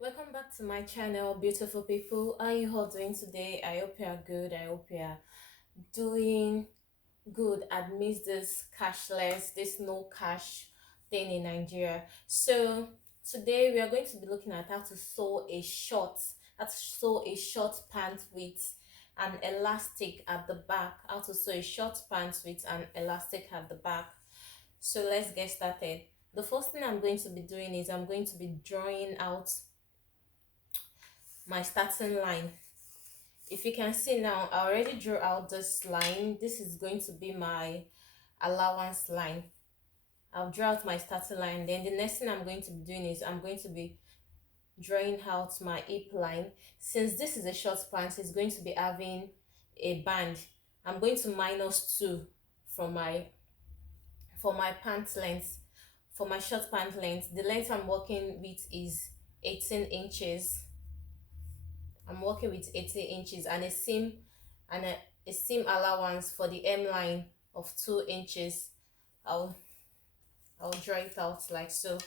Welcome back to my channel, beautiful people. How are you all doing today? I hope you are good. I hope you are doing good amidst this cashless, this no cash thing in Nigeria. So today we are going to be looking at how to sew a short pant with an elastic at the back. How to sew a short pant with an elastic at the back. So let's get started. The first thing I'm going to be doing is I'm going to be drawing out my starting line. If you can see now, I already drew out this line. This is going to be my allowance line. I'll draw out my starting line. Then the next thing I'm going to be doing is I'm going to be drawing out my hip line. Since this is a short pant, it's going to be having a band. I'm going to minus 2 from my pant length. For my short pant length, the length I'm working with is 18 inches. I'm working with 80 inches and a seam allowance for the M line of 2 inches. I'll I'll draw it out like so.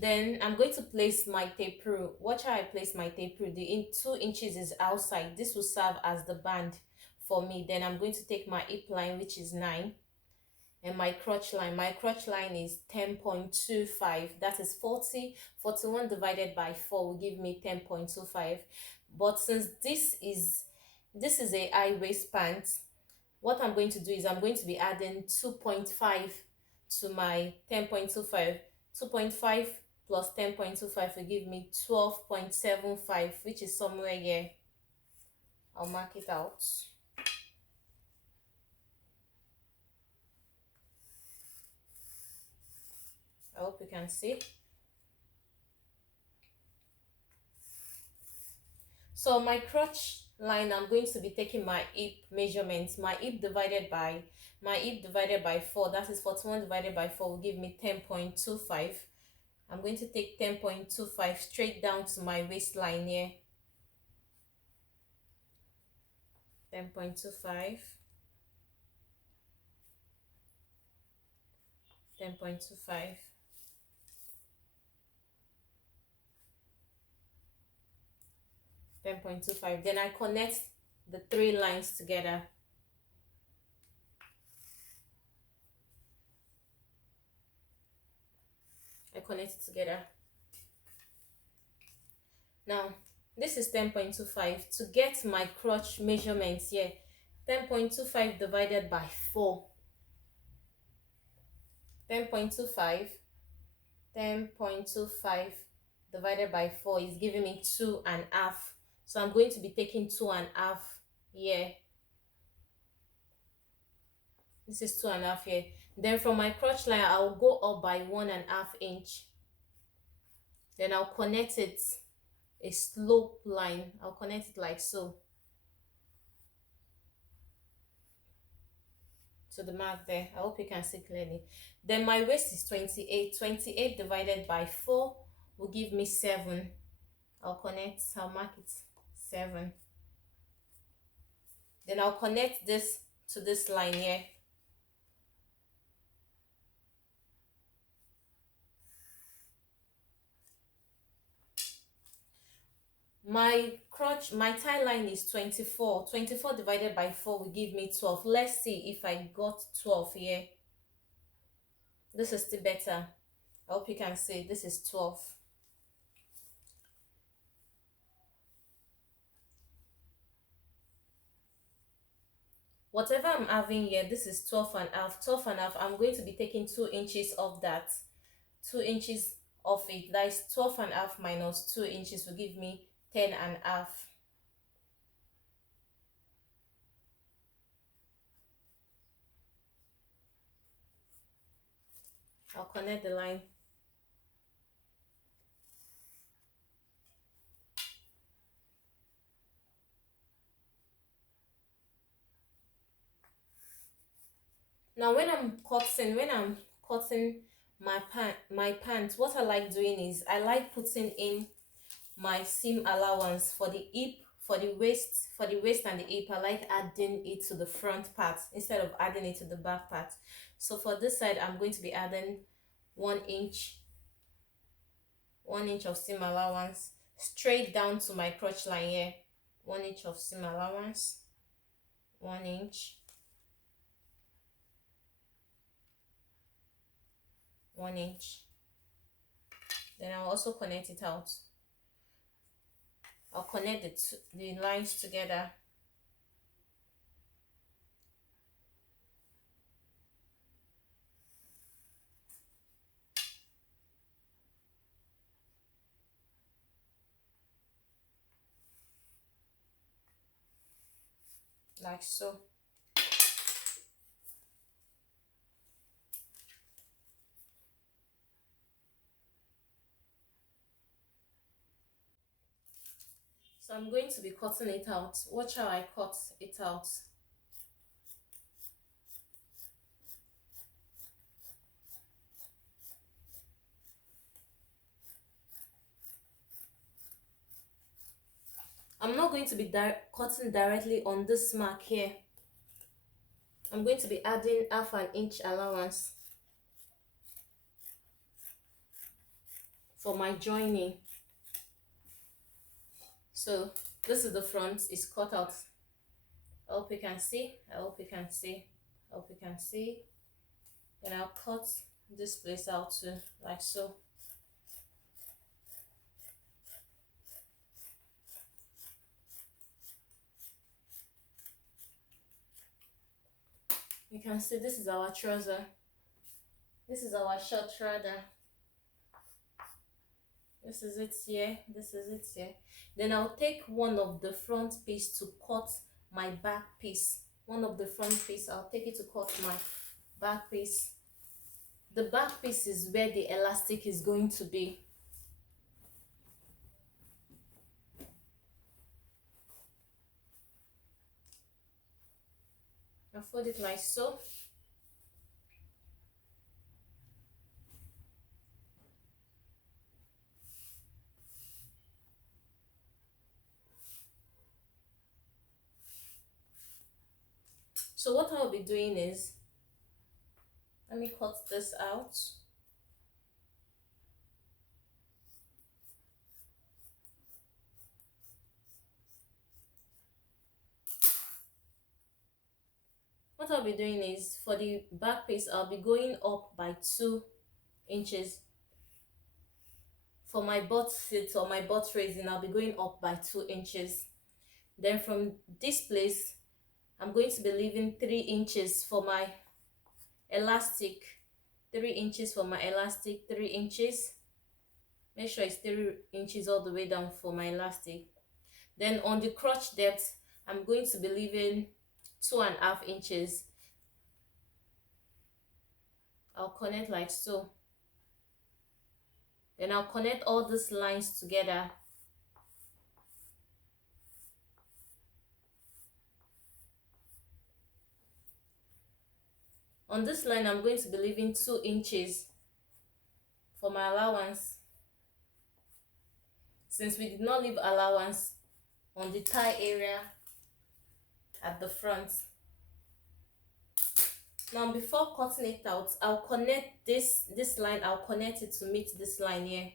Then I'm going to place my tape rule. Watch how I place my tape rule. The 2 inches is outside. This will serve as the band for me. Then I'm going to take my hip line, which is 9, and my crotch line. My crotch line is 10.25. That is 41 divided by 4 will give me 10.25. But since this is a high waist pant, what I'm going to do is I'm going to be adding 2.5 to my 10.25. 2.5 plus 10.25 will give me 12.75, which is somewhere here. I'll mark it out. I hope you can see. So my crotch line, I'm going to be taking my hip measurements. My hip divided by 4, that is 41 divided by 4 will give me 10.25. I'm going to take 10.25 straight down to my waistline here. 10.25, 10.25, 10.25. Then I connect the 3 lines together. I connect it together. Now this is 10.25. To get my crotch measurements here, 10.25 divided by 4, 10.25 10.25 divided by 4 is giving me 2.5. So I'm going to be taking 2.5 here. This is 2.5 here. Then from my crotch line, I'll go up by 1.5 inch. Then I'll connect it a slope line. I'll connect it like so to the mark there. I hope you can see clearly. Then my waist is 28. 28 divided by 4 will give me 7. I'll mark it 7. Then I'll connect this to this line here. My tie line is 24. 24 divided by 4 will give me 12. Let's see if I got 12 here. This is still better. I hope you can see this is 12. Whatever I'm having here, this is 12.5. 12.5, I'm going to be taking 2 inches of that. 2 inches of it. That is 12.5 minus 2 inches will give me 10.5. I'll connect the line. Now when I'm cutting my pants, what I like doing is I like putting in my seam allowance for for the waist and the hip, I like adding it to the front part instead of adding it to the back part. So for this side, I'm going to be adding 1 inch 1 inch of seam allowance straight down to my crotch line here. 1 inch of seam allowance, 1 inch, 1 inch. Then I'll also connect it out. I'll connect the lines together. Like so. So I'm going to be cutting it out. Watch how I cut it out. I'm not going to be cutting directly on this mark here. I'm going to be adding 1/2 inch allowance for my joining. So this is the front, it's cut out. I hope you can see. I hope you can see. I hope you can see. Then I'll cut this place out too, like so. You can see this is our trouser. This is our short rather. This is it here. This is it here. Then I'll take one of the front piece to cut my back piece. One of the front piece, I'll take it to cut my back piece. The back piece is where the elastic is going to be. I'll fold it like so. So what I'll be doing is, let me cut this out. What I'll be doing is, for the back piece, I'll be going up by 2 inches. For my butt sit or my butt raising, I'll be going up by 2 inches. Then from this place, I'm going to be leaving 3 inches for my elastic. 3 inches for my elastic, 3 inches. Make sure it's 3 inches all the way down for my elastic. Then on the crotch depth, I'm going to be leaving 2.5 inches. I'll connect like so. Then I'll connect all these lines together. On this line, I'm going to be leaving 2 inches for my allowance, since we did not leave allowance on the thigh area at the front. Now before cutting it out, I'll connect this line, I'll connect it to meet this line here.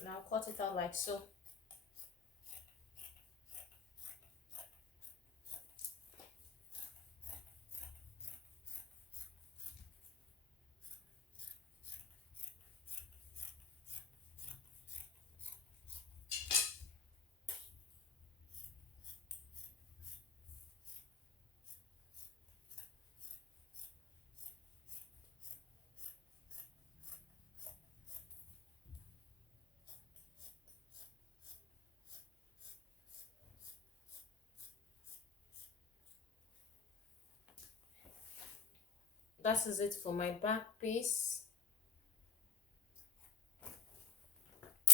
And I'll cut it out like so. That is it for my back piece.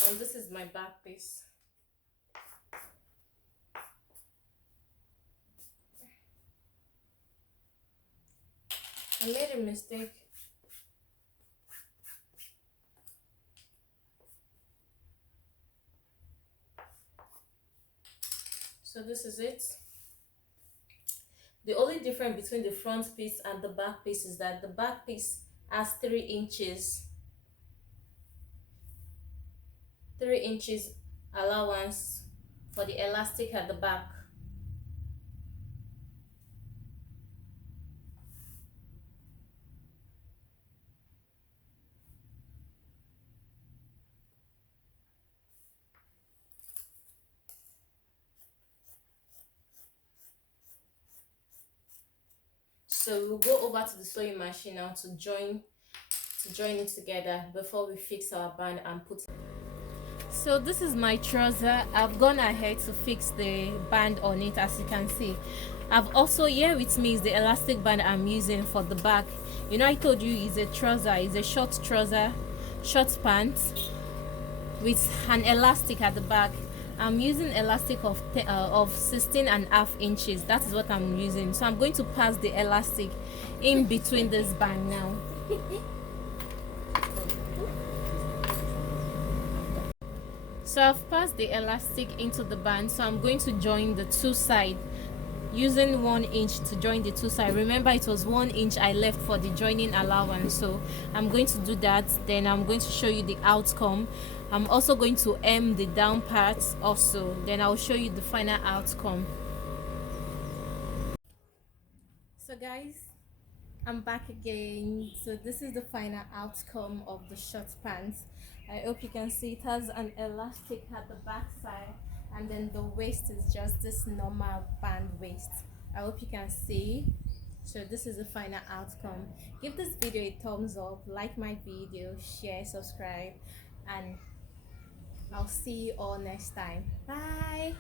And this is my back piece. I made a mistake. So this is it. The only difference between the front piece and the back piece is that the back piece has 3 inches, 3 inches allowance for the elastic at the back. So we'll go over to the sewing machine now to join it together before we fix our band and put. So this is my trouser. I've gone ahead to fix the band on it. As you can see, I've also, here with me is the elastic band I'm using for the back. You know, I told you it's a trouser, it's a short trouser, short pants with an elastic at the back. I'm using elastic of 16.5 inches. That is what I'm using. So I'm going to pass the elastic in between this band now. So I've passed the elastic into the band, so I'm going to join the two sides using 1 inch to join the two sides. Remember, it was 1 inch I left for the joining allowance, so I'm going to do that. Then I'm going to show you the outcome. I'm also going to hem the down parts also, then I'll show you the final outcome. So guys, I'm back again. So this is the final outcome of the short pants. I hope you can see it has an elastic at the back side, and then the waist is just this normal band waist. I hope you can see. So this is the final outcome. Give this video a thumbs up, like my video, share, subscribe, and I'll see you all next time. Bye.